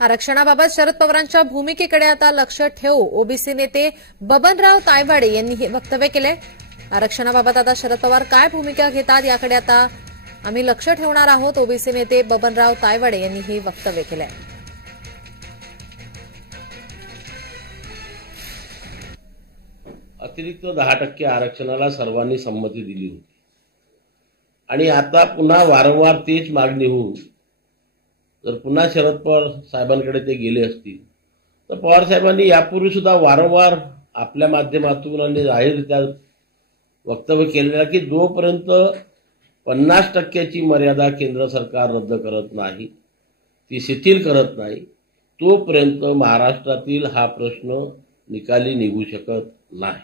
आरक्षणाबाबत शरद पवारांच्या भूमिकेकडे आता लक्ष ठेवू ओबीसी नेते बबनराव तायवाडे यांनी हे वक्तव्य केले। आरक्षणाबाबत आता शरद पवार काय भूमिका घेतात याकडे आता आम्ही लक्ष ठेवणार आहोत, ओबीसी नेते बबनराव तायवाडे यांनी हे वक्तव्य केलंय। अतिरिक्त 10% आरक्षणाला सर्वांनी संमती दिली होती आणि आता पुन्हा वारंवार तेच मागणी होऊन जर पुन्हा शरद पवार साहेबांकडे ते गेले असतील तर पवार साहेबांनी यापूर्वी सुद्धा वारंवार आपल्या माध्यमातून आणि जाहीररित्या वक्तव्य केलेलं की जोपर्यंत 50% मर्यादा केंद्र सरकार रद्द करत नाही, ती शिथिल करत नाही, तोपर्यंत महाराष्ट्रातील हा प्रश्न निकाली निघू शकत नाही।